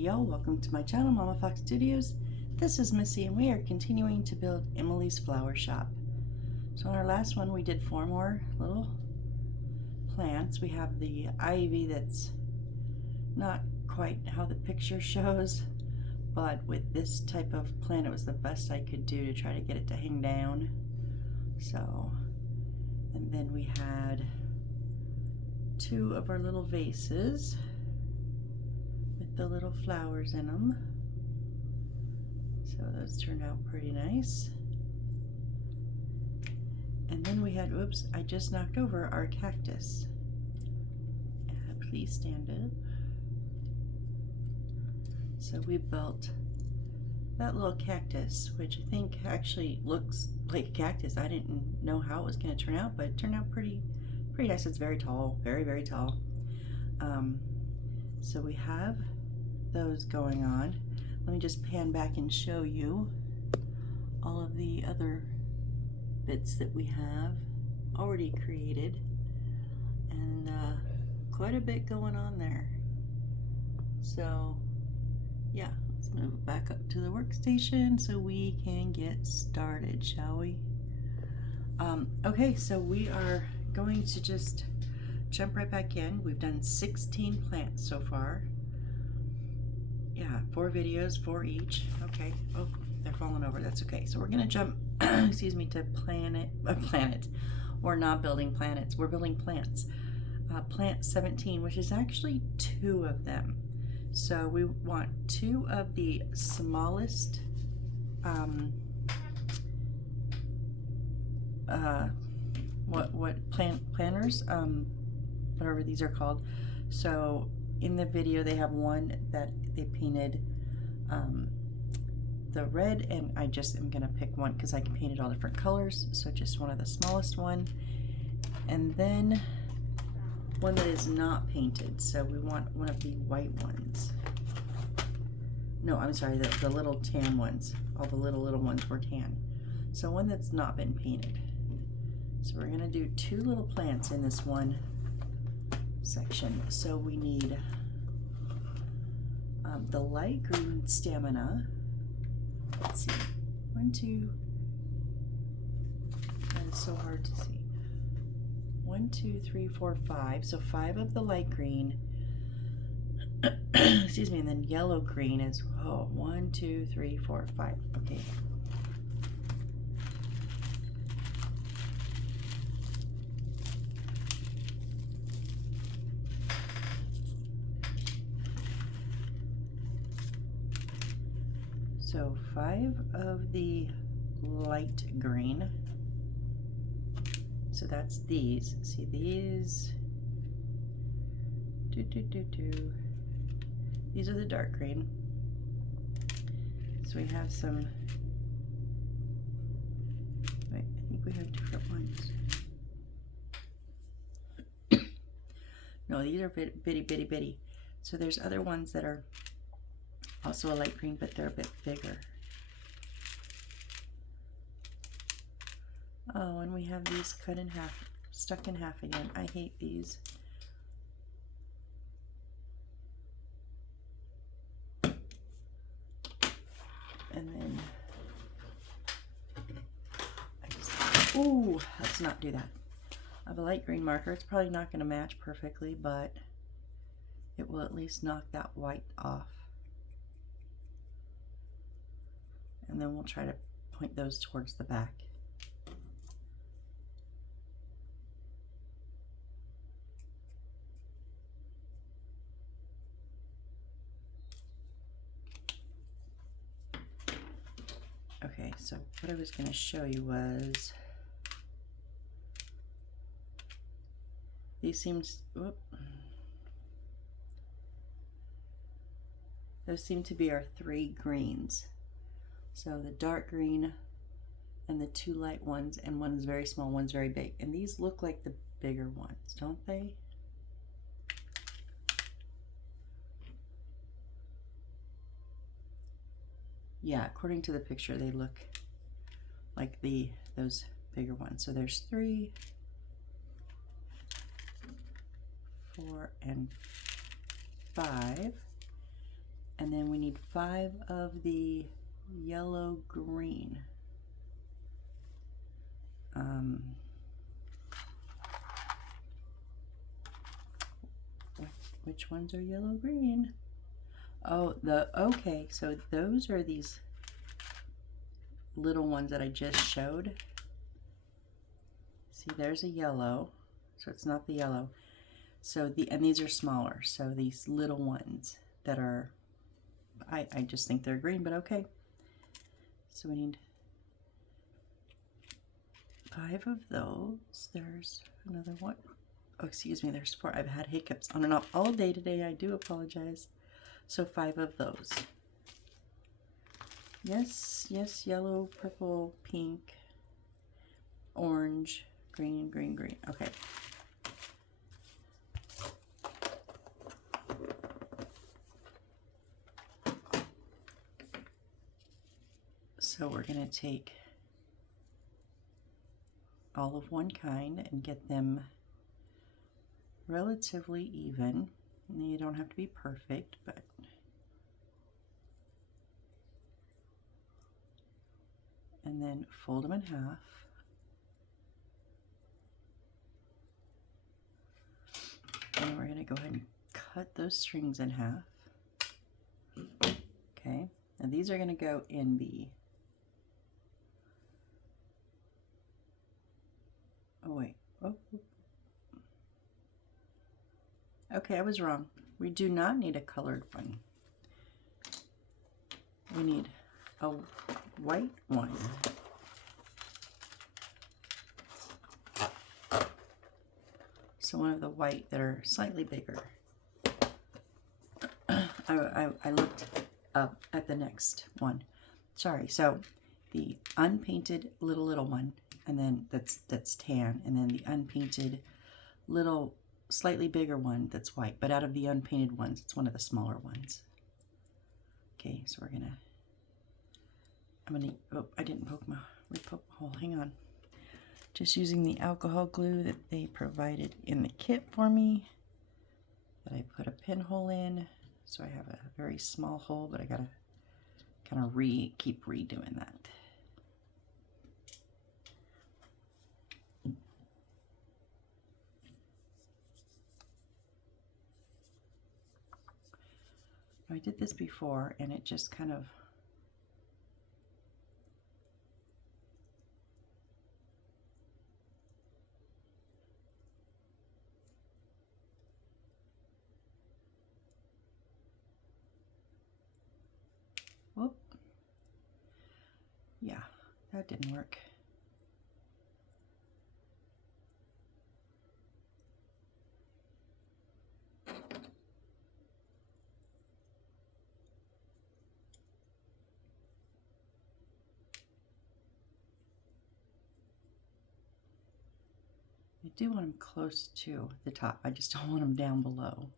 Yo, welcome to my channel, Mama Fox Studios. This is Missy and we are continuing to build Emily's flower shop. So in our last one we did 4 more little plants. We have the ivy that's not quite how the picture shows, but with this type of plant it was the best I could do to try to get it to hang down. So, and then we had 2 of our little vases with the little flowers in them. So those turned out pretty nice. And then we had, oops, I just knocked over our cactus. Please stand up. So we built that little cactus, which I think actually looks like a cactus. I didn't know how it was going to turn out, but it turned out pretty nice. It's very tall, very tall. So we have those going on. Let me just pan back and show you all of the other bits that we have already created, and quite a bit going on there. So yeah, let's move back up to the workstation so we can get started, shall we? Okay, so we are going to just jump right back in. We've done 16 plants so far. Yeah, 4 videos, 4 each. Okay. Oh, they're falling over. That's okay. So we're gonna jump, excuse me, to planet. We're not building planets. We're building plants. Plant 17, which is actually 2 of them. So we want 2 of the smallest planters, whatever these are called. So in the video they have one that they painted the red, and I just am gonna pick one because I can paint it all different colors, so just one of the smallest one, and then one that is not painted. So we want one of the white ones. No, I'm sorry, the little tan ones. All the little ones were tan. So one that's not been painted. So we're gonna do 2 little plants in this one section. So we need the light green stamina. Let's see, 1, 2. That is so hard to see. 1, 2, 3, 4, 5. So 5 of the light green. Excuse me, and then yellow green is 1, 2, 3, 4, 5. Okay. So 5 of the light green. So that's these. See these? These are the dark green. So we have some. Wait, I think we have different ones. No, these are bitty. So there's other ones that are also a light green, but they're a bit bigger. Oh, and we have these cut in half, stuck in half again. I hate these. And then, ooh, let's not do that. I have a light green marker. It's probably not going to match perfectly, but it will at least knock that white off. And then we'll try to point those towards the back. Okay, so what I was going to show you was these those seem to be our 3 greens. So the dark green and the 2 light ones, and one's very small, one's very big. And these look like the bigger ones, don't they? Yeah, according to the picture, they look like those bigger ones. So there's 3, 4, and 5. And then we need 5 of the yellow green. Which ones are yellow green? Oh, okay, so those are these little ones that I just showed. See, there's a yellow, so it's not the yellow. So and these are smaller, so these little ones that are, I just think they're green, but okay. So we need 5 of those. There's another one. Oh, excuse me, there's 4. I've had hiccups on and off all day today. I do apologize. So 5 of those. Yes, yes, yellow, purple, pink, orange, green, green, green. Okay. So we're going to take all of one kind and get them relatively even. You don't have to be perfect, but and then fold them in half. And we're going to go ahead and cut those strings in half. Okay, and these are going to go in the, oh wait, oh. Okay, I was wrong. We do not need a colored one. We need a white one. So one of the white that are slightly bigger. I looked up at the next one. Sorry, so the unpainted little one, and then that's tan, and then the unpainted little slightly bigger one that's white, but out of the unpainted ones, it's one of the smaller ones. Okay, so I'm gonna, oh, I didn't poke my hole, hang on. Just using the alcohol glue that they provided in the kit for me, that I put a pinhole in. So I have a very small hole, but I gotta kind of keep redoing that. I did this before and it just kind of, whoop. Yeah, that didn't work. I do want them close to the top. I just don't want them down below.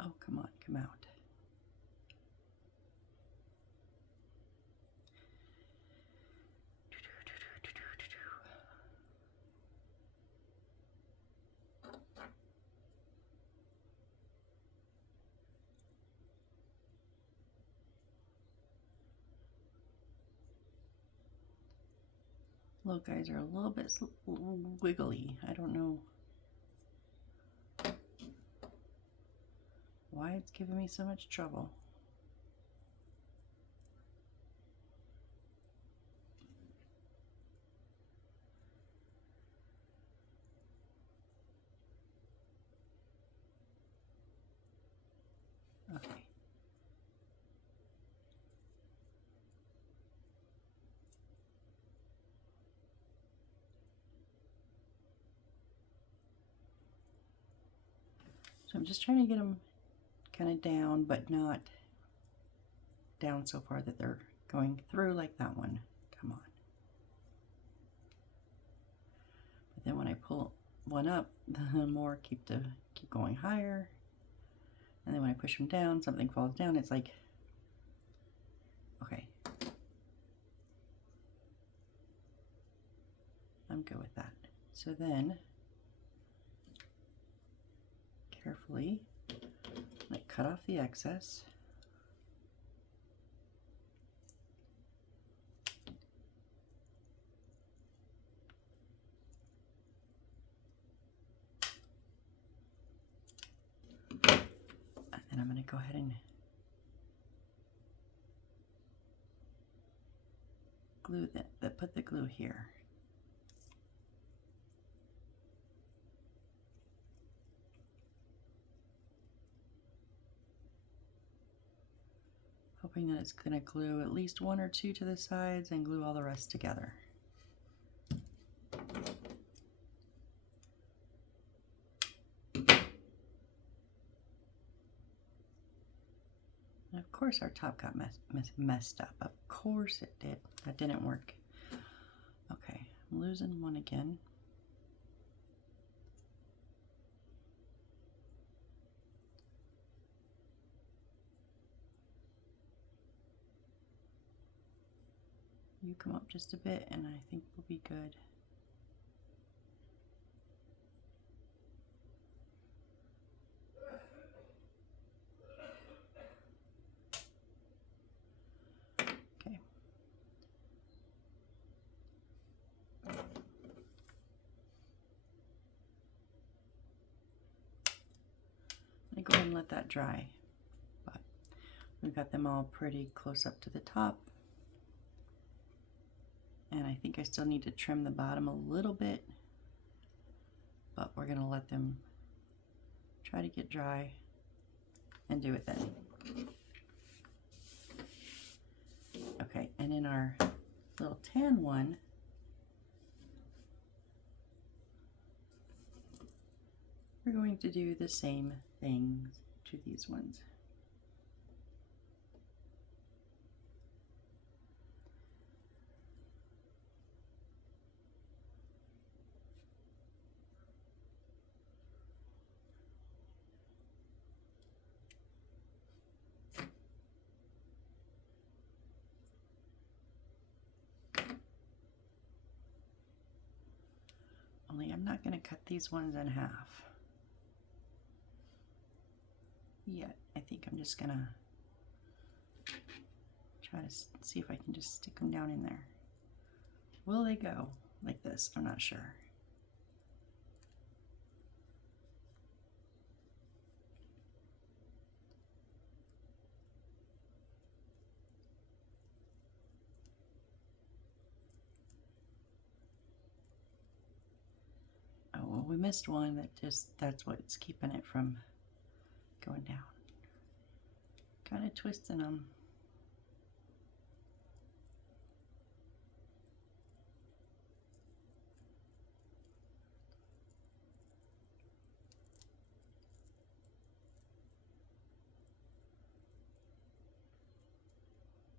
Oh, come on, come out. Little guys are a little bit wiggly. I don't know why it's giving me so much trouble. Okay. So I'm just trying to get them kind of down, but not down so far that they're going through like that one. Come on. But then when I pull one up, the more keep keep going higher. And then when I push them down, something falls down. It's like, okay. I'm good with that. So then, carefully, like cut off the excess. And I'm going to go ahead and glue that, put the glue here. Hoping that it's going to glue at least one or two to the sides and glue all the rest together. And of course our top got messed up. Of course it did. That didn't work. Okay, I'm losing one again. You come up just a bit and I think we'll be good. Okay. I'm gonna go ahead and let that dry. But we've got them all pretty close up to the top. And I think I still need to trim the bottom a little bit, but we're gonna let them try to get dry and do it then. Okay, and in our little tan one, we're going to do the same thing to these ones. Only I'm not going to cut these ones in half yet. I think I'm just going to try to see if I can just stick them down in there. Will they go like this? I'm not sure. Oh, well, we missed one. That's what's keeping it from going down. Kind of twisting them.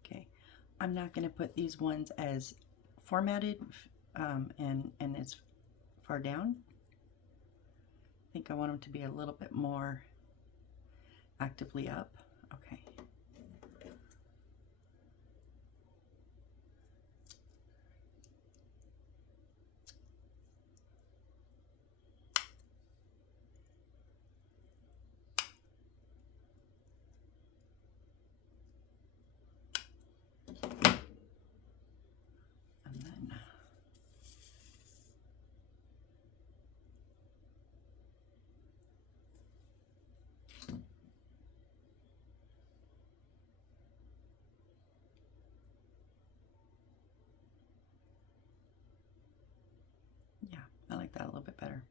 Okay, I'm not going to put these ones as formatted and as far down. I think I want them to be a little bit more actively up. Okay. And then yeah, I like that a little bit better.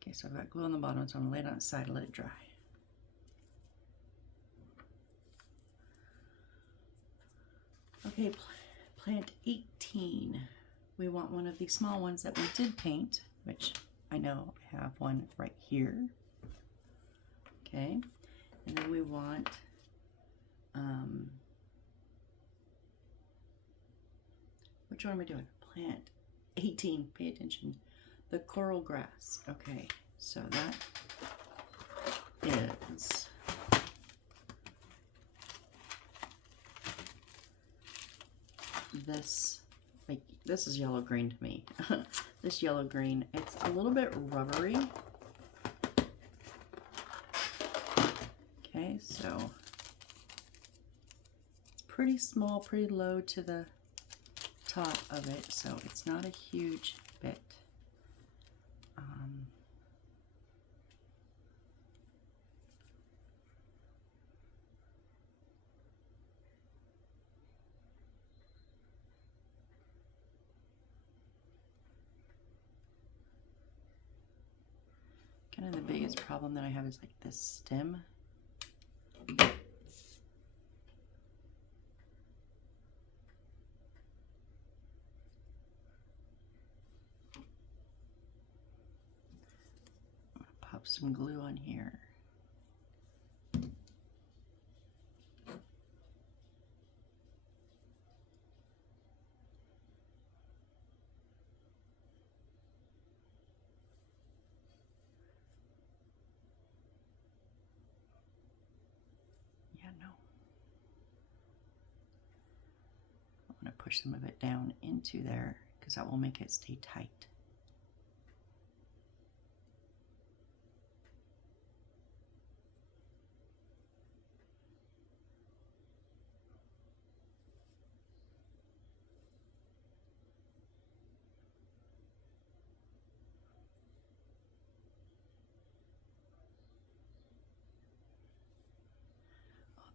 Okay, so I've got glue on the bottom, so I'm gonna lay it on its side and let it dry. Okay, plant 18. We want one of the small ones that we did paint, which I know I have one right here. Okay, and then we want which one am I doing? Plant 18. Pay attention. the coral grass. Okay, so that is this, like, this is yellow green to me. This yellow green, it's a little bit rubbery. Okay, so it's pretty small, pretty low to the top of it, so it's not a huge bit. Kind of the biggest problem that I have is like this stem. Pop some glue on here. Yeah, no. I want to push some of it down into there because that will make it stay tight.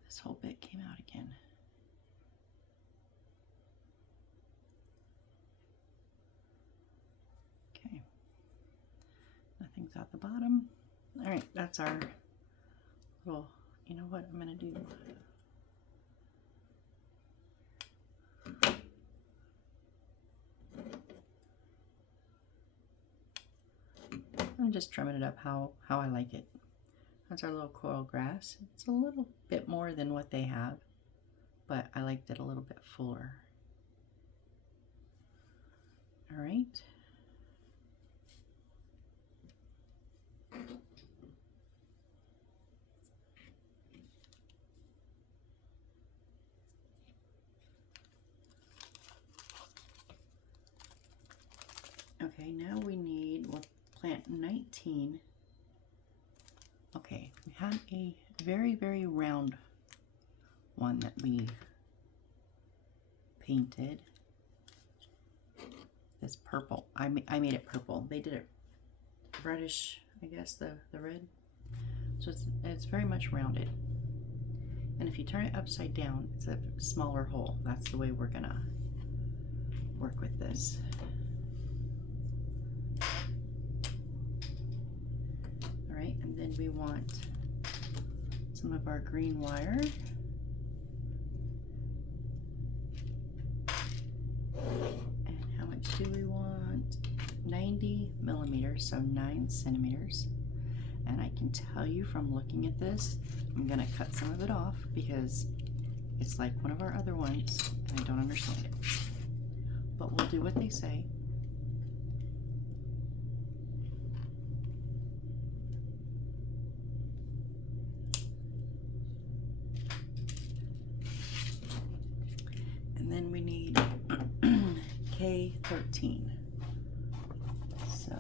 This whole bit came out again. Okay, nothing's at the bottom. All right, that's our little, you know what I'm gonna do? I'm just trimming it up how I like it. That's our little coral grass. It's a little bit more than what they have, but I liked it a little bit fuller. All right. Okay, now we need, we'll plant 19. Okay, we had a very, very round one that we painted. This purple. I made it purple. They did it reddish, I guess, the red. So it's very much rounded. And if you turn it upside down, it's a smaller hole. That's the way we're gonna work with this. All right, and then we want some of our green wire. And how much do we want? 90 millimeters, so 9 centimeters. And I can tell you from looking at this, I'm gonna cut some of it off because it's like one of our other ones and I don't understand it. But we'll do what they say. And then we need K13. So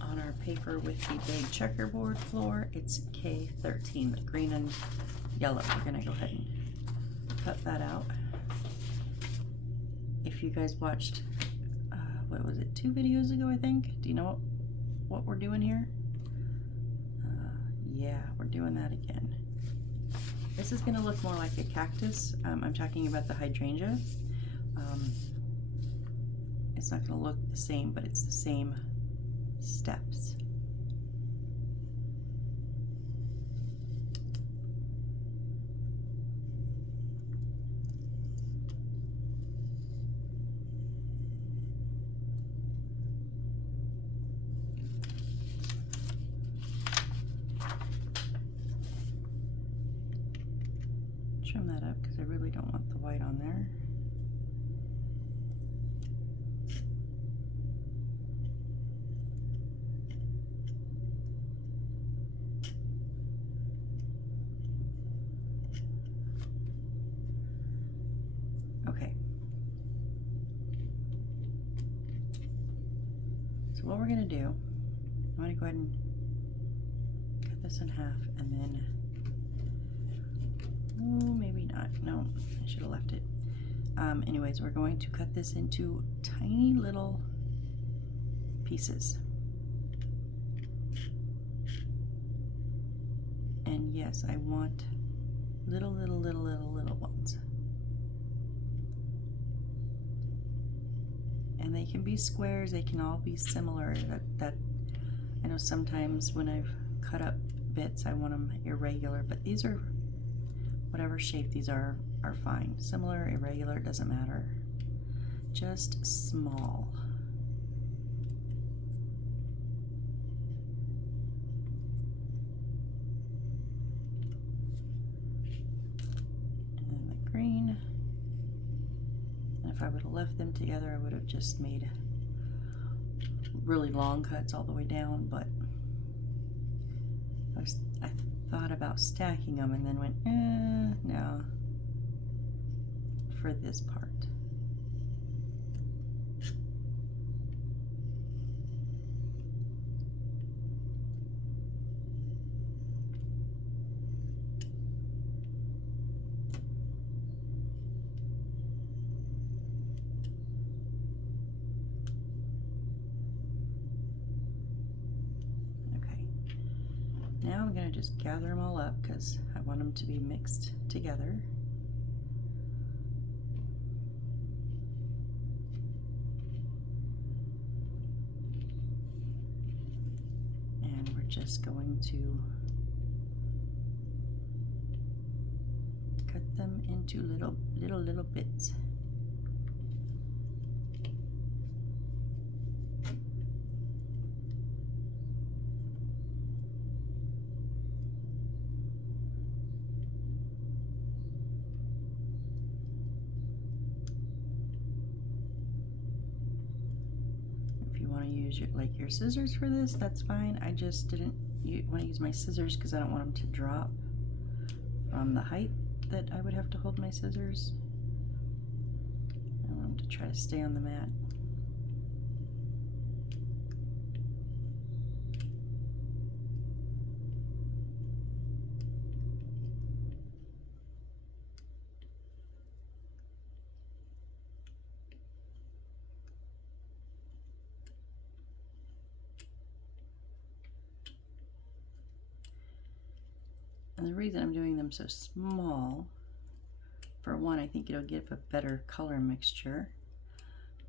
on our paper with the big checkerboard floor, it's K13, the green and yellow. We're gonna go ahead and cut that out. If you guys watched, what was it, 2 videos ago, I think? Do you know what we're doing here? Yeah, we're doing that again. This is gonna look more like a cactus. I'm talking about the hydrangea. It's not gonna look the same, but it's the same steps. Trim that up because I really don't want the white on there. So what we're gonna do, I'm gonna go ahead and cut this in half, and then, oh, maybe not, no, I should have left it. Anyways, we're going to cut this into tiny little pieces. And yes, I want little ones. And they can be squares, they can all be similar. That I know sometimes when I've cut up bits, I want them irregular, but these are, whatever shape these are fine. Similar, irregular, it doesn't matter. Just small. And then the green. And if I would have left them together, I would have just made really long cuts all the way down, but I thought about stacking them and then went, no, for this part. Now I'm going to just gather them all up because I want them to be mixed together. And we're just going to cut them into little bits. Use your scissors for this, that's fine. I just didn't want to use my scissors because I don't want them to drop from the height that I would have to hold my scissors. I want them to try to stay on the mat. And the reason I'm doing them so small, for one, I think it'll give a better color mixture,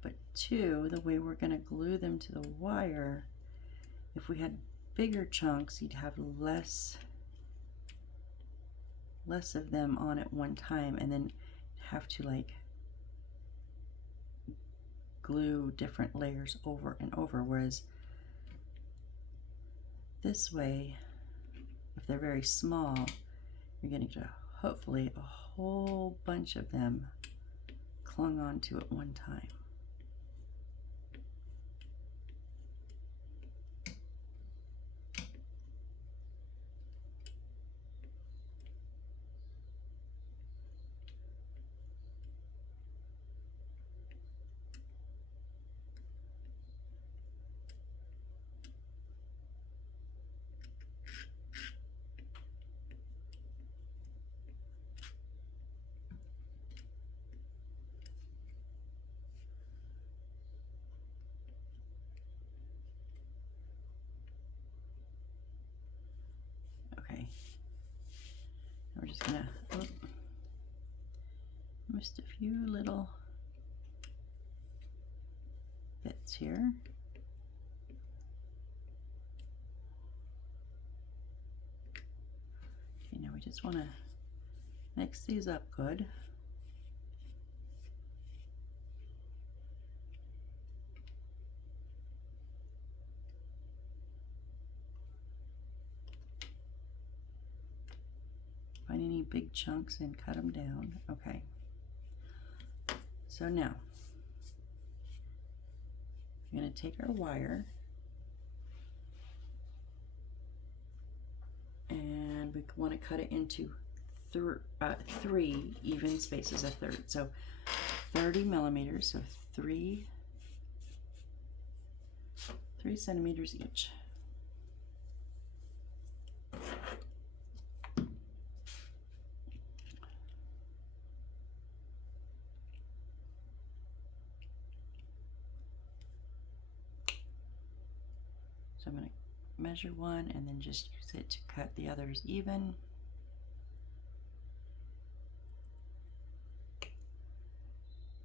but two, the way we're going to glue them to the wire, if we had bigger chunks, you'd have less of them on at one time, and then have to like glue different layers over and over, whereas this way, if they're very small, you're going to get hopefully a whole bunch of them clung onto at one time. We're just gonna just a few little bits here. Okay, now we just want to mix these up good. Find any big chunks and cut them down. Okay. So now we're going to take our wire and we want to cut it into 3 even spaces, a third. So 30 millimeters, so 3 3 centimeters each. So I'm going to measure one and then just use it to cut the others even.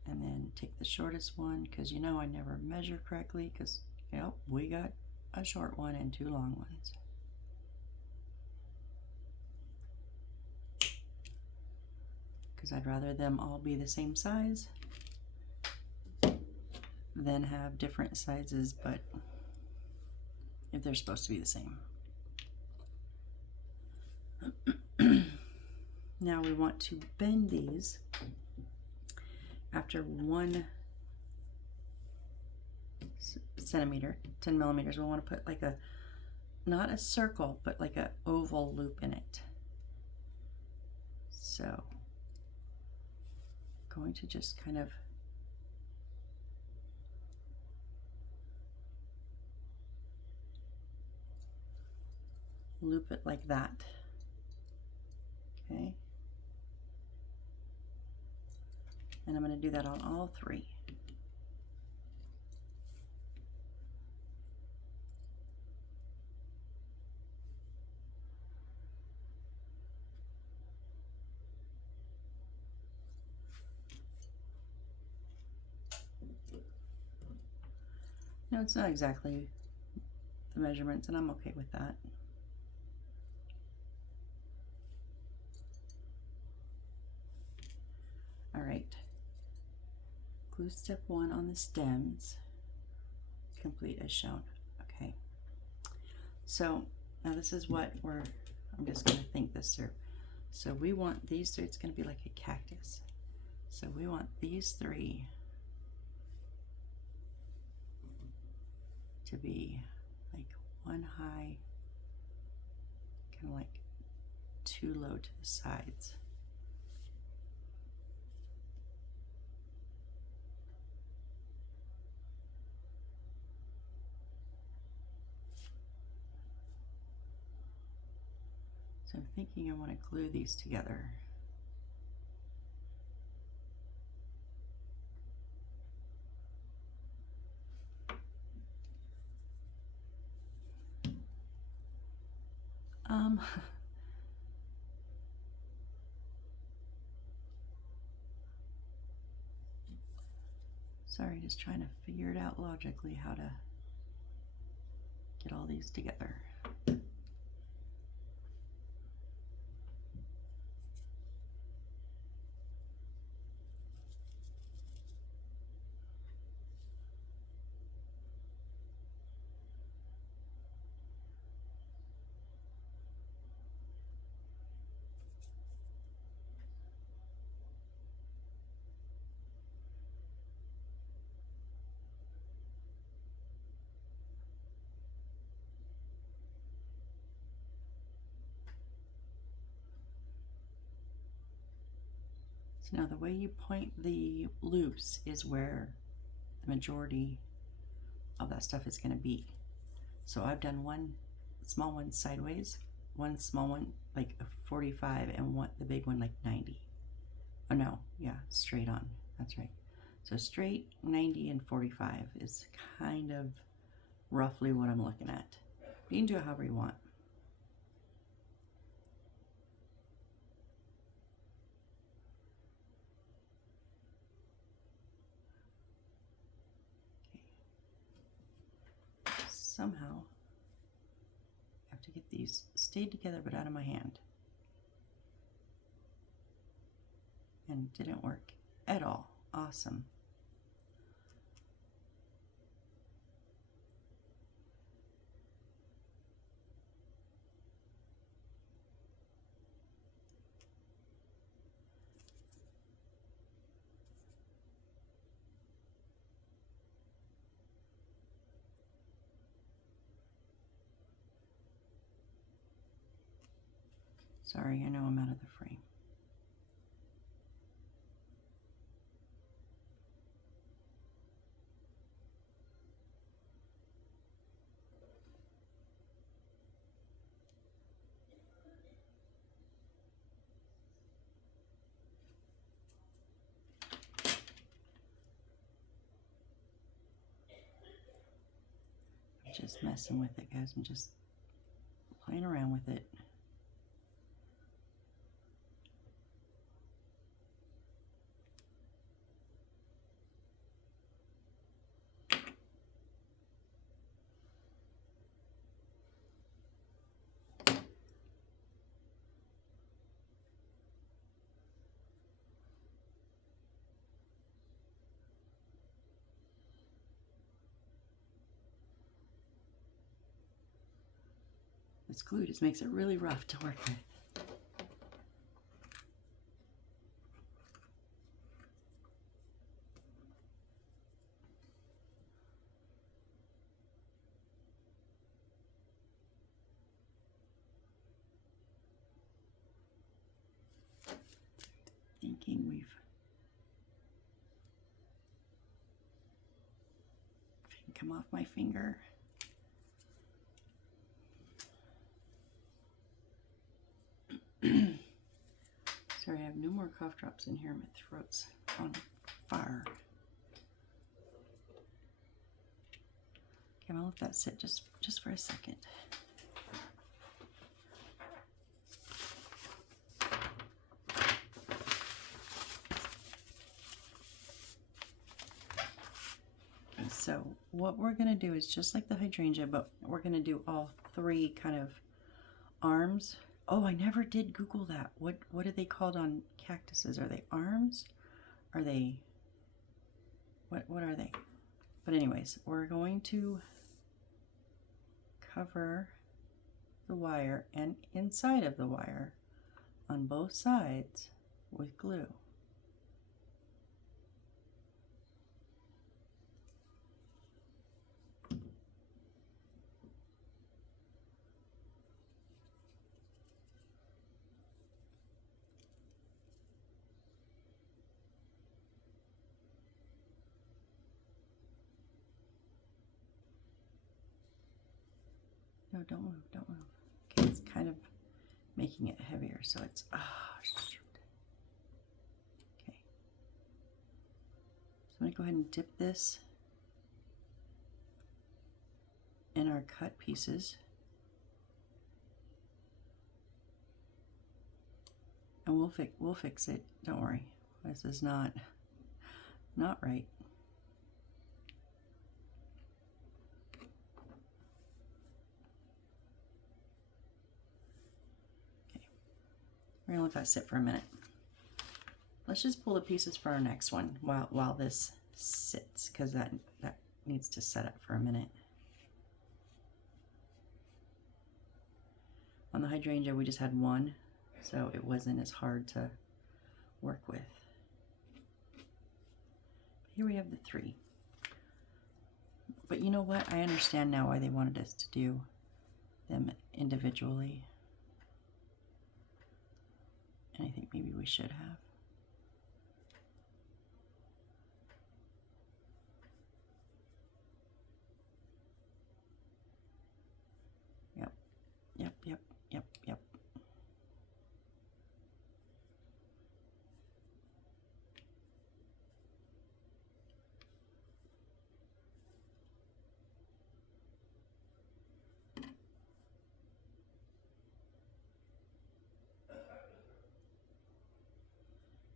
And then take the shortest one, because you know I never measure correctly, because yep, we got a short one and 2 long ones. Because I'd rather them all be the same size than have different sizes, but if they're supposed to be the same. Now we want to bend these after 1 centimeter, 10 millimeters. We want to put like a, not a circle, but like an oval loop in it. So going to just kind of loop it like that. Okay. And I'm going to do that on all 3. No, it's not exactly the measurements, and I'm okay with that. All right. Glue step 1 on the stems. Complete as shown. Okay. So now this is what I'm just going to think this through. So we want these 3, it's going to be like a cactus. So we want these 3 to be like 1 high, kind of like 2 low to the sides. So I'm thinking I want to glue these together. Sorry, just trying to figure it out logically how to get all these together. So now the way you point the loops is where the majority of that stuff is going to be. So I've done 1 small one sideways, 1 small one like a 45, and the big one like 90. Oh no, yeah, straight on. That's right. So straight, 90, and 45 is kind of roughly what I'm looking at. You can do it however you want. Somehow I have to get these stayed together but out of my hand. And it didn't work at all. Awesome. Sorry, I know I'm out of the frame. just messing with it, guys. I'm just playing around with it. This glue just makes it really rough to work with. Thinking we've come off my finger. Sorry, I have no more cough drops in here. My throat's on fire. Okay, I'm gonna let that sit just for a second. Okay, so what we're gonna do is just like the hydrangea, but we're gonna do all three kind of arms. Oh, I never did Google that. What are they called on cactuses? Are they arms? Are they, what are they? But anyways, we're going to cover the wire and inside of the wire on both sides with glue. No, don't move, don't move. Okay, it's kind of making it heavier, so it's, oh, shoot. Okay. So I'm gonna go ahead and dip this in our cut pieces. And we'll fix it, don't worry. This is not right. We're gonna let that sit for a minute. Let's just pull the pieces for our next one while this sits, because that needs to set up for a minute. On the hydrangea, we just had one, so it wasn't as hard to work with. Here we have the three. But you know what? I understand now why they wanted us to do them individually. And I think maybe we should have. Yep.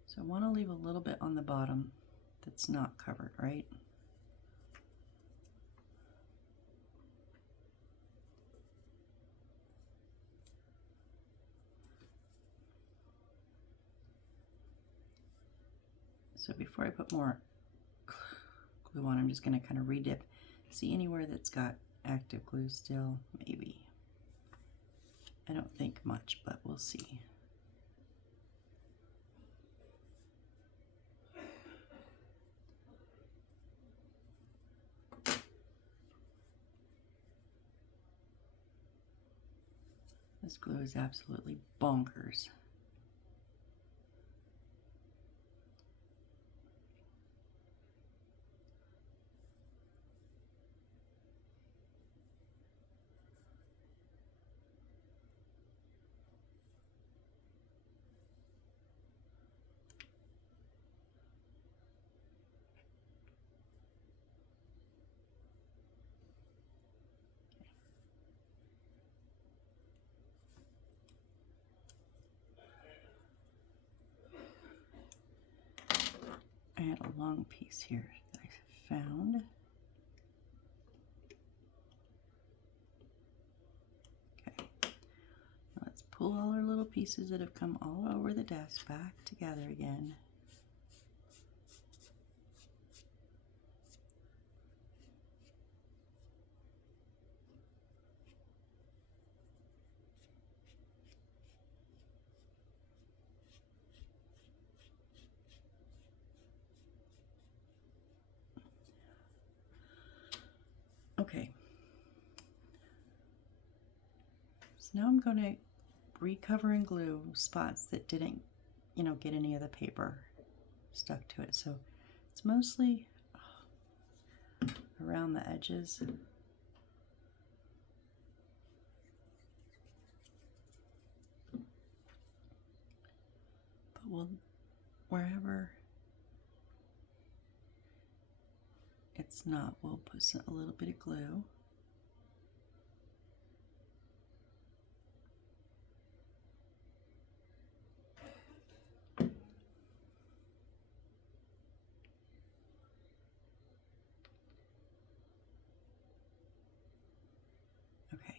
So I want to leave a little bit on the bottom that's not covered, right? So before I put more glue on, I'm just going to kind of re-dip. See anywhere that's got active glue still? Maybe. I don't think much, but we'll see. This glue is absolutely bonkers. I had a long piece here that I found. Okay, now let's pull all our little pieces that have come all over the desk back together again. Okay, so now I'm going to recover and glue spots that didn't, get any of the paper stuck to it. So it's mostly around the edges. But wherever it's not, we'll put a little bit of glue. Okay.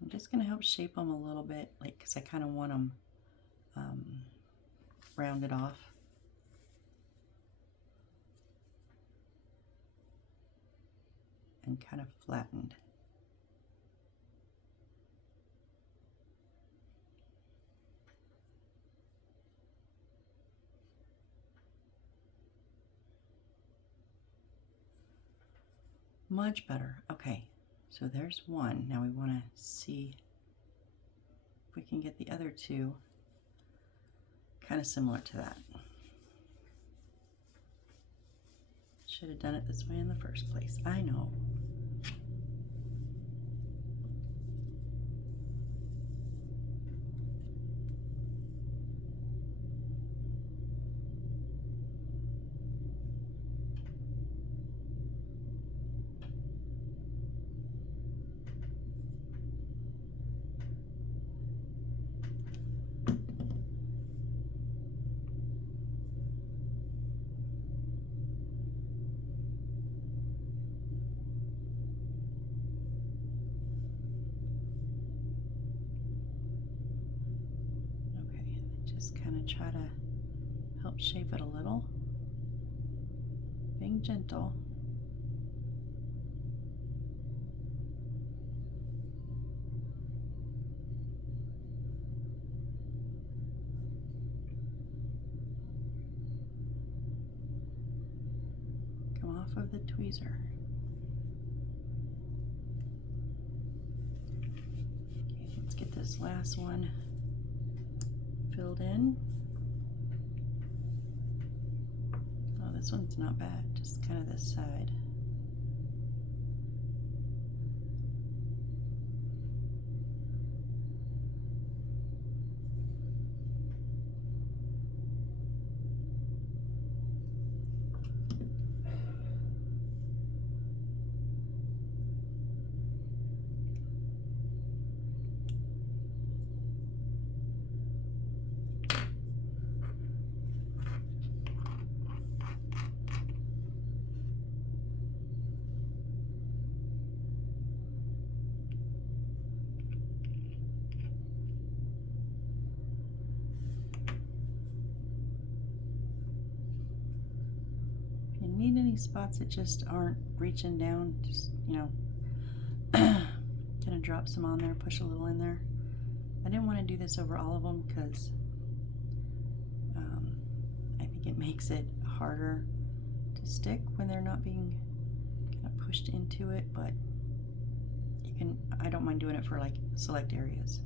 I'm just going to help shape them a little bit, because I kind of want them rounded off. And kind of flattened. Much better. Okay, so there's one. Now we want to see if we can get the other two kind of similar to that. Should have done it this way in the first place. I know. Kind of try to help shape it a little, being gentle. Come off of the tweezer. Okay, let's get this last one filled in. Oh, this one's not bad, just kind of this side. Need any spots that just aren't reaching down, just kind of drop some on there, push a little in there. I didn't want to do this over all of them because I think it makes it harder to stick when they're not being kind of pushed into it, but I don't mind doing it for like select areas.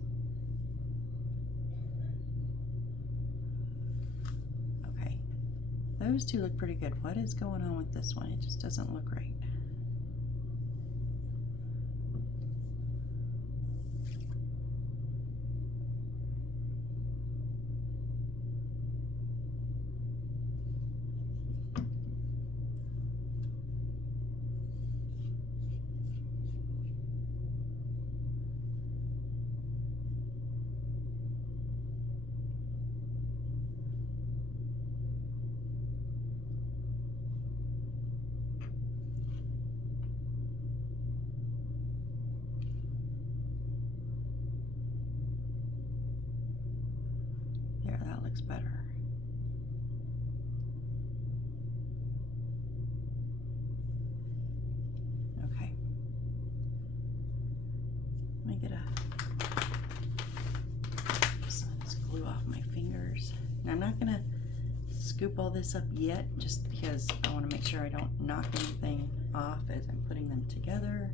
Those two look pretty good. What is going on with this one? It just doesn't look right. that looks better. Okay. Let me get some of this glue off my fingers. Now I'm not gonna scoop all this up yet, just because I want to make sure I don't knock anything off as I'm putting them together.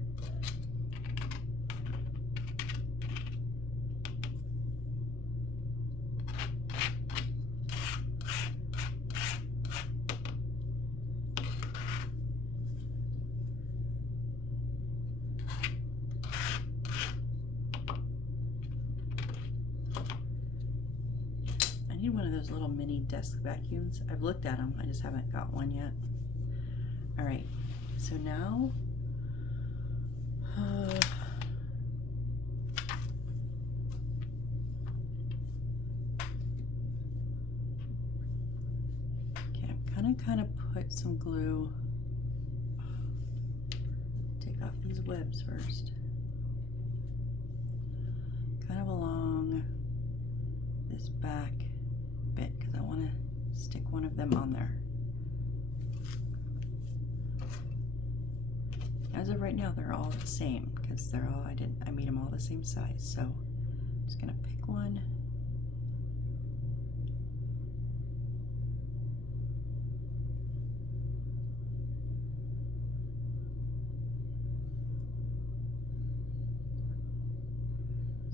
I need one of those little mini desk vacuums. I've looked at them, I just haven't got one yet. All right, so now okay, I'm gonna kind of put some glue, take off these webs first, kind of along this back bit, because I want to stick one of them on there. As of right now, they're all the same because they're all, I made them all the same size. So I'm just gonna pick one.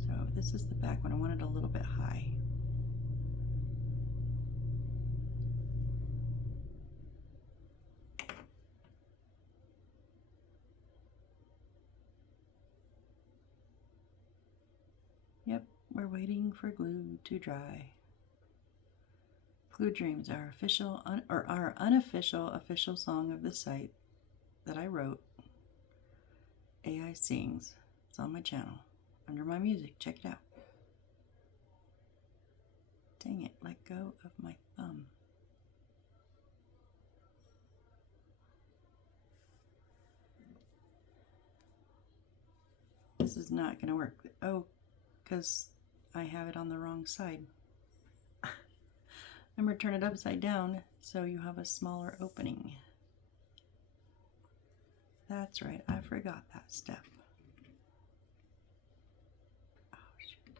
So this is the back one. I want it a little bit high. Yep, we're waiting for glue to dry. Glue Dreams, our official or our unofficial official song of the site that I wrote. AI sings. It's on my channel under my music. Check it out. Dang it, let go of my thumb. This is not gonna work. Oh, because I have it on the wrong side. Remember, turn it upside down so you have a smaller opening. That's right, I forgot that step. Oh, shoot.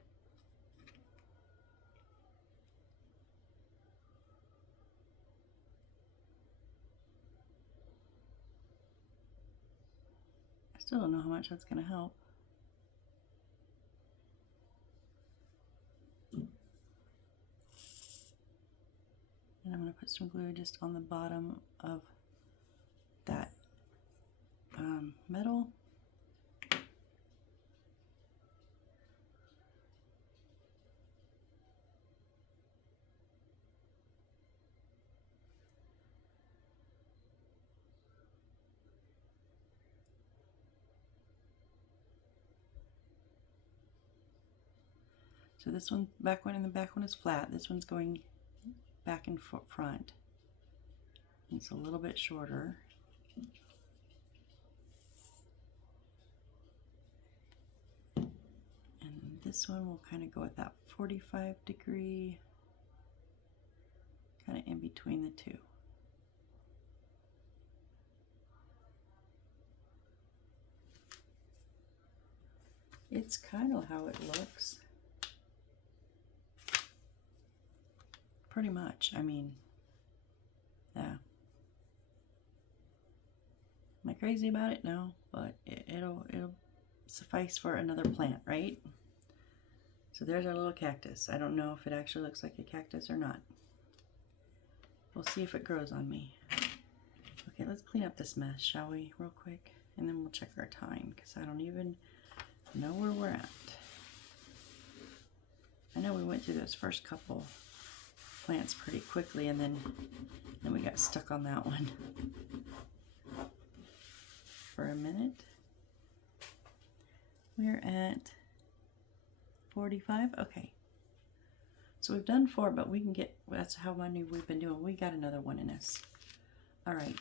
I still don't know how much that's going to help. And I'm going to put some glue just on the bottom of that metal. So this one, back one, and the back one is flat. This one's going back and front. It's a little bit shorter. And this one will kind of go at that 45-degree, kind of in between the two. It's kind of how it looks. Pretty much, I mean, yeah. Am I crazy about it? No, but it'll suffice for another plant, right? So there's our little cactus. I don't know if it actually looks like a cactus or not. We'll see if it grows on me. Okay, let's clean up this mess, shall we, real quick? And then we'll check our time, because I don't even know where we're at. I know we went through those first couple plants pretty quickly, and then we got stuck on that one for a minute. We're at 45. Okay, so we've done 4, but we can get, that's how many we've been doing. We got another one in us. All right.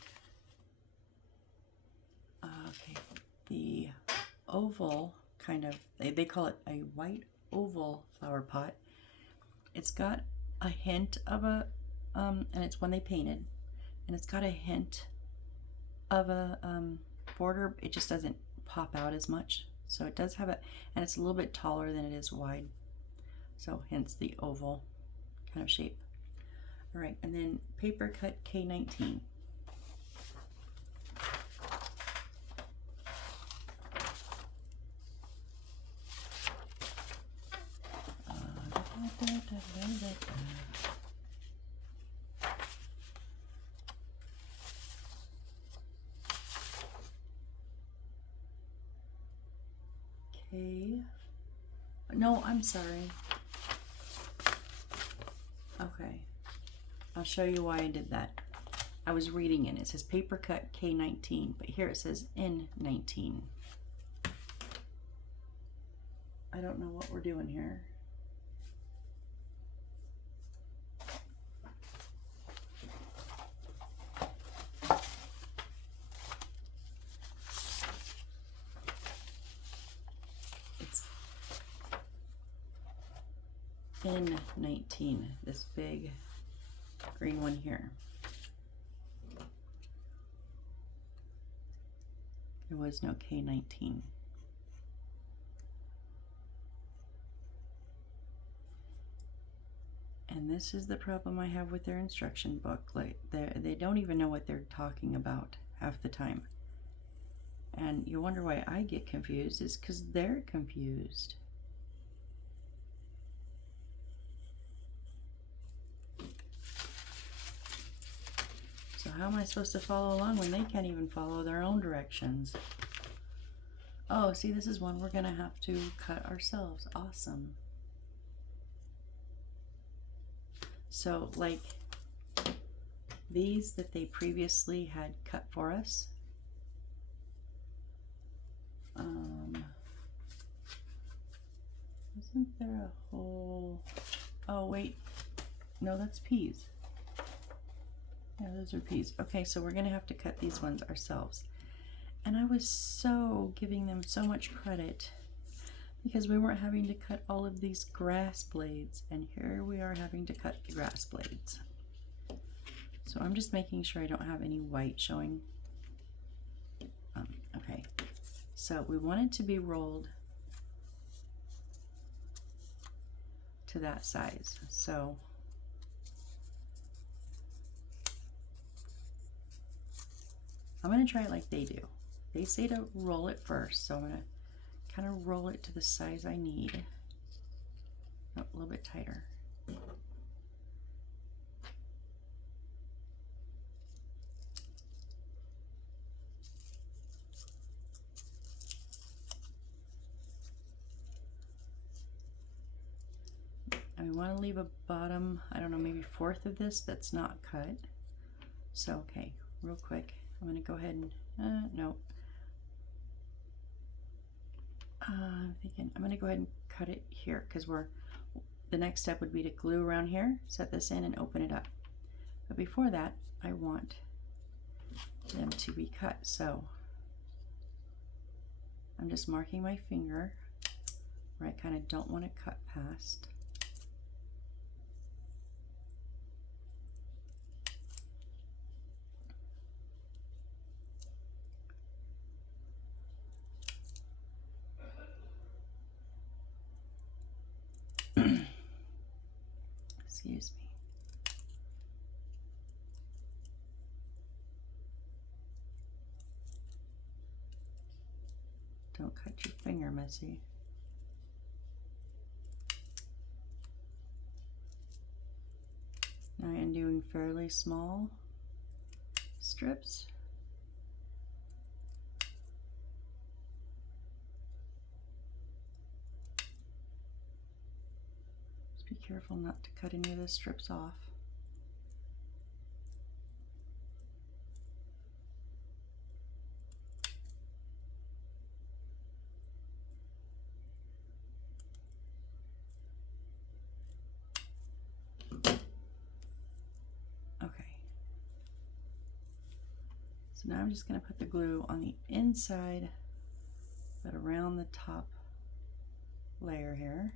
Okay, the oval kind of, they call it a white oval flower pot. It's got a hint of a, and it's one they painted, and it's got a hint of a border. It just doesn't pop out as much. So it does have it, and it's a little bit taller than it is wide. So hence the oval kind of shape. All right, and then paper cut K19. Okay. No, I'm sorry. Okay. I'll show you why I did that. I was reading it. It says paper cut K19, but here it says N19. I don't know what we're doing here. It's N19, this big green one here. There was no K19. And this is the problem I have with their instruction book. Like they don't even know what they're talking about half the time. And you wonder why I get confused is because they're confused. So how am I supposed to follow along when they can't even follow their own directions? Oh, see, this is one we're gonna have to cut ourselves. Awesome. So like these that they previously had cut for us, isn't there a whole, oh wait, no, that's peas. Yeah, those are peas. Okay, so we're gonna have to cut these ones ourselves. And I was so giving them so much credit because we weren't having to cut all of these grass blades, and here we are having to cut the grass blades. So I'm just making sure I don't have any white showing. Okay, so we want it to be rolled to that size. So I'm going to try it like they do. They say to roll it first, so I'm going to kind of roll it to the size I need. Oh, a little bit tighter. And we want to leave a bottom, I don't know, maybe fourth of this that's not cut. So, okay, real quick, I'm going to go ahead and, no. I'm thinking I'm going to go ahead and cut it here because the next step would be to glue around here, set this in, and open it up. But before that, I want them to be cut. So I'm just marking my finger where I kind of don't want to cut past. Excuse me. Don't cut your finger, Missy. Now I am doing fairly small strips. Just be careful not to cut any of the strips off. So now I'm just going to put the glue on the inside, but around the top layer here.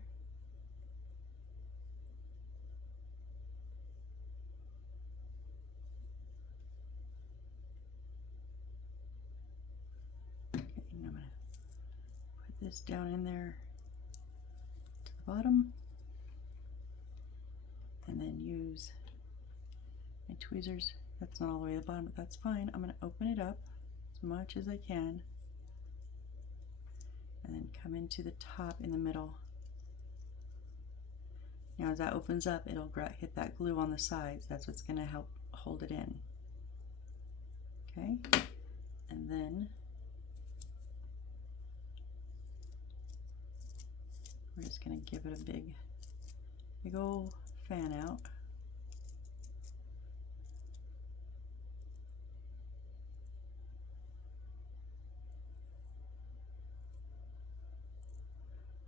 this down in there to the bottom, and then use my tweezers. That's not all the way to the bottom, but that's fine. I'm going to open it up as much as I can, and then come into the top in the middle. Now as that opens up, it'll hit that glue on the sides. That's what's going to help hold it in. Okay, and then we're just going to give it a big old fan out.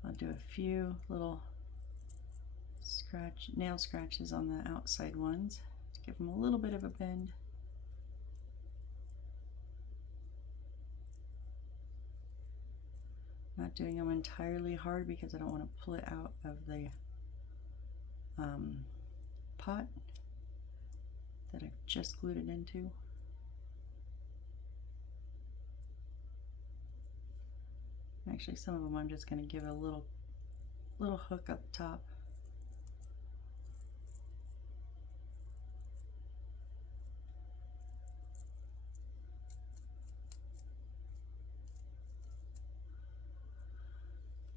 I'll do a few little nail scratches on the outside ones to give them a little bit of a bend. Not doing them entirely hard because I don't want to pull it out of the pot that I've just glued it into. Actually, some of them I'm just going to give it a little hook up top.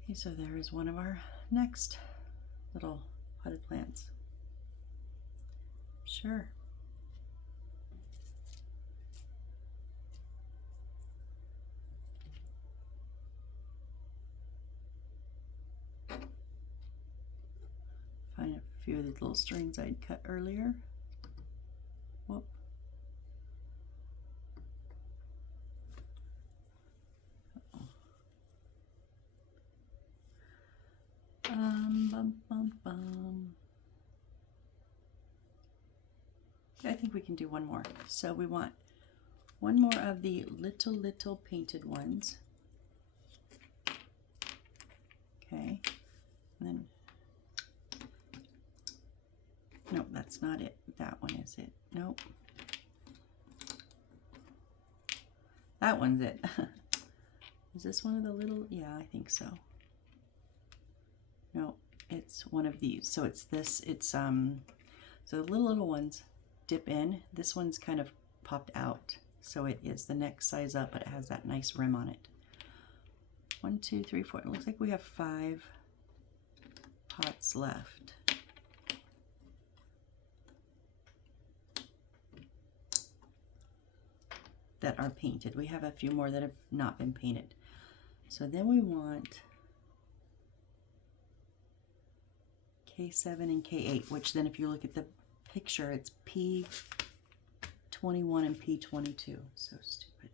Okay, so there is one of our next little potted plants. Sure. Find a few of the little strings I'd cut earlier. Whoop. I think we can do one more. So we want one more of the little painted ones. Okay, and then, nope, that's not it. That one is it. Nope. That one's it. Is this one of the little? Yeah, I think so. No, it's one of these. So it's this, so the little ones dip in. This one's kind of popped out. So it is the next size up, but it has that nice rim on it. 1, 2, 3, 4. It looks like we have 5 pots left. That are painted. We have a few more that have not been painted. So then we want K7 and K8, which then if you look at the picture, it's P21 and P22. So stupid.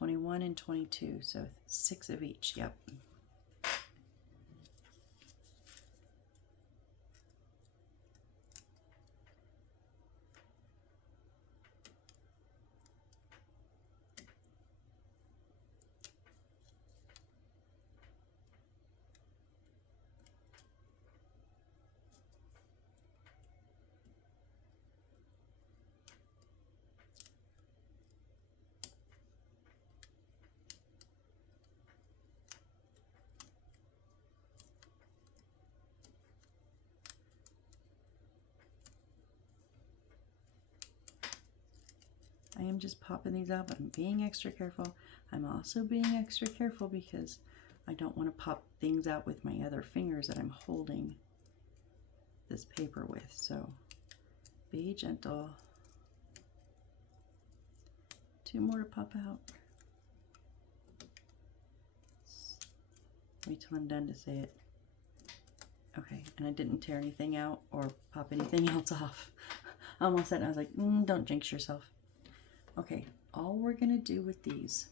P21 and 22, so 6 of each. Yep. I am just popping these out, but I'm being extra careful. I'm also being extra careful because I don't want to pop things out with my other fingers that I'm holding this paper with. So be gentle. 2 more to pop out. Wait till I'm done to say it. Okay, and I didn't tear anything out or pop anything else off. I almost said, I was like, don't jinx yourself. Okay, all we're gonna do with these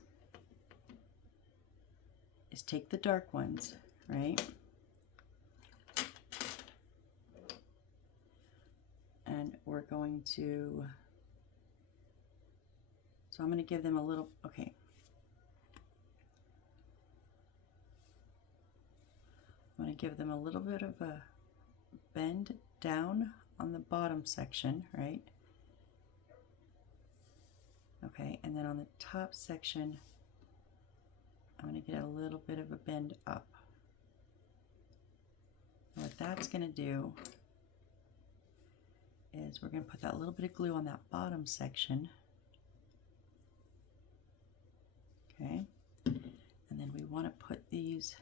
is take the dark ones, right? And we're going to, so I'm gonna give them a little, okay. I'm going to give them a little bit of a bend down on the bottom section, right? Okay, and then on the top section, I'm going to get a little bit of a bend up. And what that's going to do is we're going to put that little bit of glue on that bottom section. Okay, and then we want to put these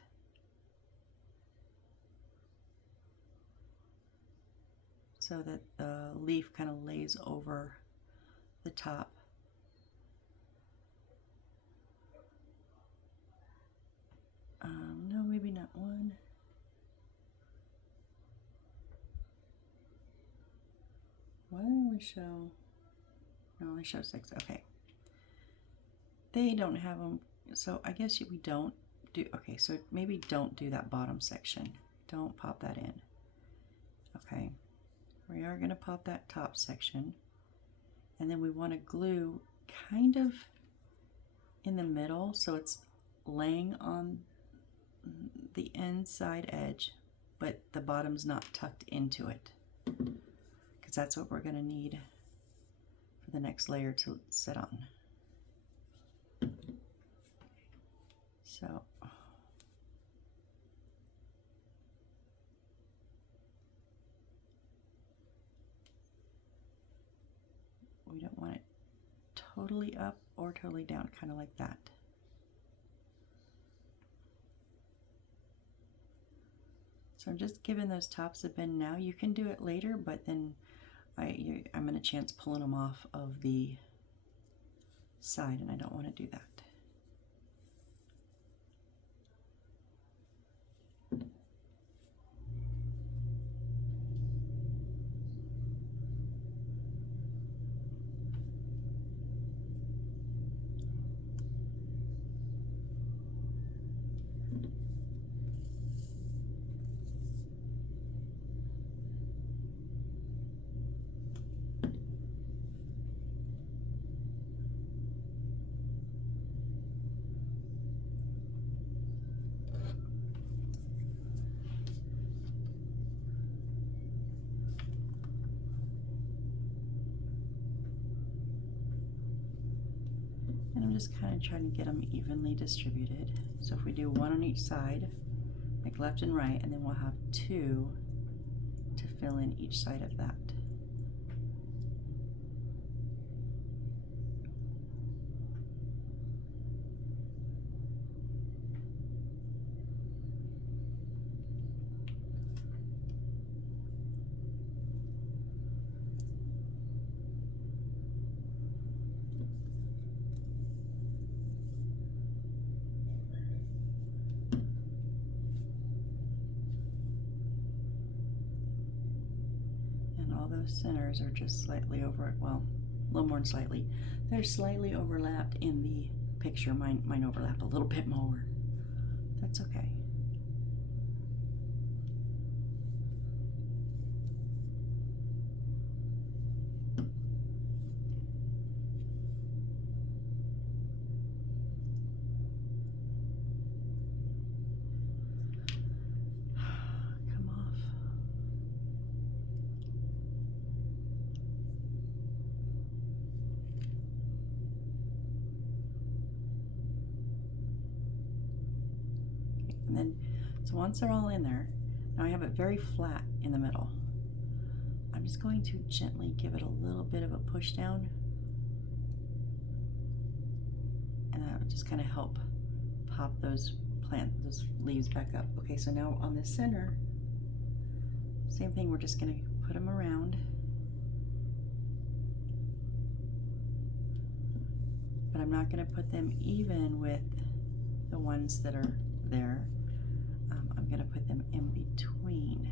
so that the leaf kind of lays over the top. No, maybe not one. Why don't we show? No, they show 6. Okay. They don't have them, so I guess we don't do. Okay, so maybe don't do that bottom section. Don't pop that in. Okay. We are going to pop that top section, and then we want to glue kind of in the middle so it's laying on the inside edge, but the bottom's not tucked into it, because that's what we're going to need for the next layer to sit on. So we don't want it totally up or totally down, kind of like that. So I'm just giving those tops a bend now. You can do it later, but then I'm going to chance pulling them off of the side, and I don't want to do that. And I'm just kind of trying to get them evenly distributed. So if we do one on each side, like left and right, and then we'll have 2 to fill in each side of that. Those centers are just slightly over, well, a little more than slightly. They're slightly overlapped in the picture. Mine overlap a little bit more. That's okay. And then, so once they're all in there, now I have it very flat in the middle. I'm just going to gently give it a little bit of a push down, and that would just kind of help pop those leaves back up. Okay, so now on the center, same thing, we're just going to put them around. But I'm not going to put them even with the ones that are there. I'm going to put them in between.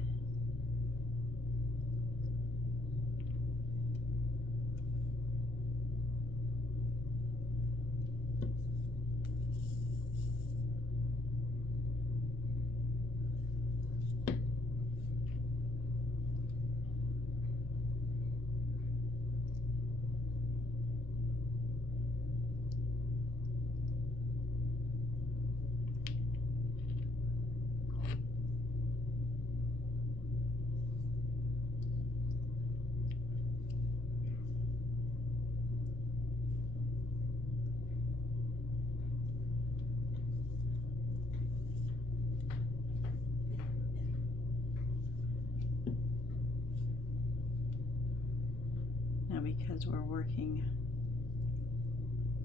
because we're working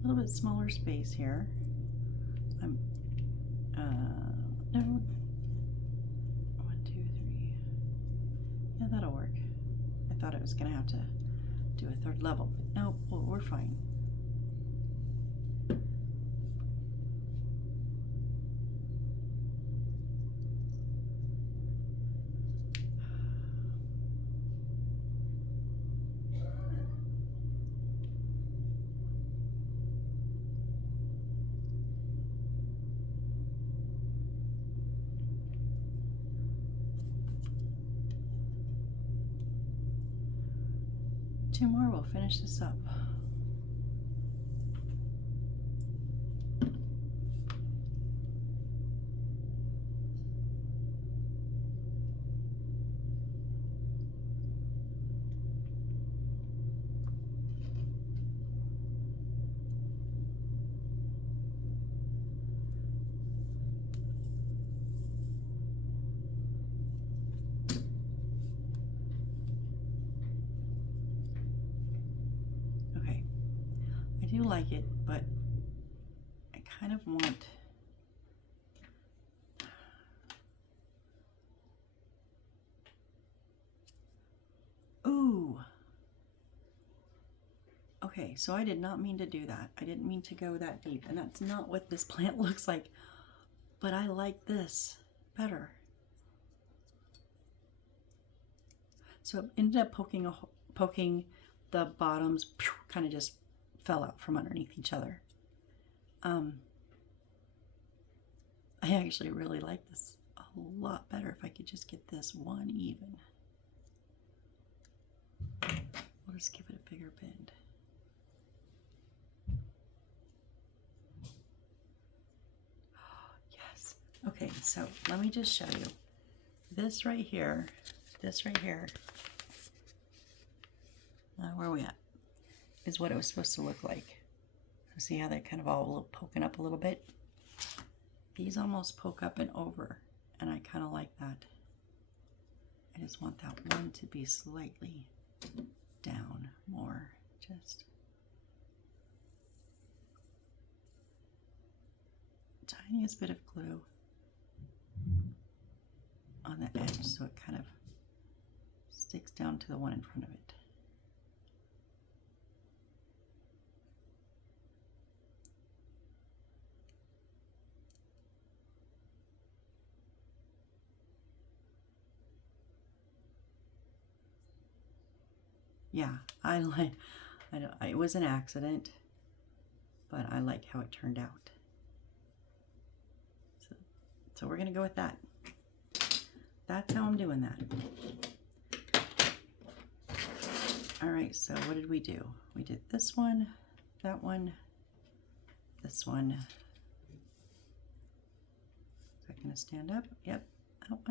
a little bit smaller space here. No, 1, 2, 3. Yeah, that'll work. I thought I was gonna have to do a third level, but no, well, we're fine. Two more, we'll finish this up. Okay, I do like it, but I kind of want ooh. Okay, so I did not mean to do that. I didn't mean to go that deep, and that's not what this plant looks like, but I like this better. So it ended up poking the bottoms, kind of just fell out from underneath each other. I actually really like this a lot better if I could just get this one even. We'll just give it a bigger bend. Yes. Okay, so let me just show you. This right here, where are we at? Is what it was supposed to look like. See how they kind of all poking up a little bit? These almost poke up and over, and I kind of like that. I just want that one to be slightly down more. Just tiniest bit of glue on the edge so it kind of sticks down to the one in front of it. Yeah, it was an accident, but I like how it turned out. So we're gonna go with that. That's how I'm doing that. All right, so what did we do? We did this one, that one, this one. Is that gonna stand up? Yep, that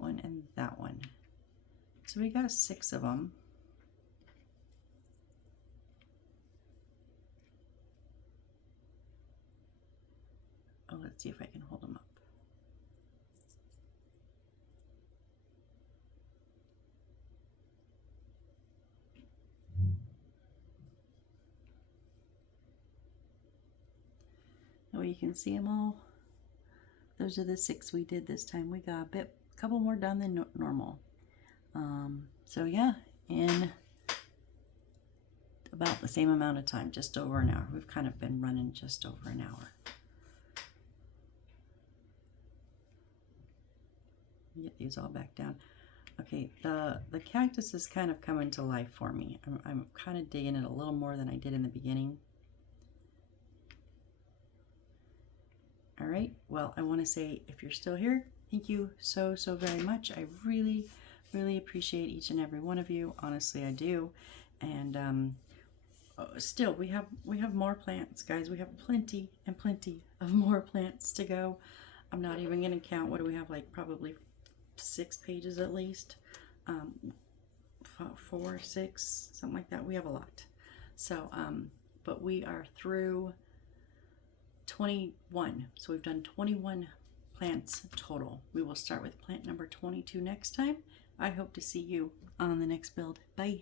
one, and that one. So we got 6 of them. Oh, let's see if I can hold them up. Oh, you can see them all. Those are the 6 we did this time. We got a couple more done than normal. So yeah, in about the same amount of time, just over an hour. We've kind of been running just over an hour. Get these all back down. Okay, the cactus is kind of coming to life for me. I'm kind of digging it a little more than I did in the beginning. All right, well, I want to say, if you're still here, thank you so very much. I really appreciate each and every one of you. Honestly, I do. And still, we have more plants, guys. We have plenty of more plants to go. I'm not even going to count. What do we have? Like probably 6 pages at least. 4, 6, something like that. We have a lot. So, but we are through 21. So we've done 21 plants total. We will start with plant number 22 next time. I hope to see you on the next build. Bye.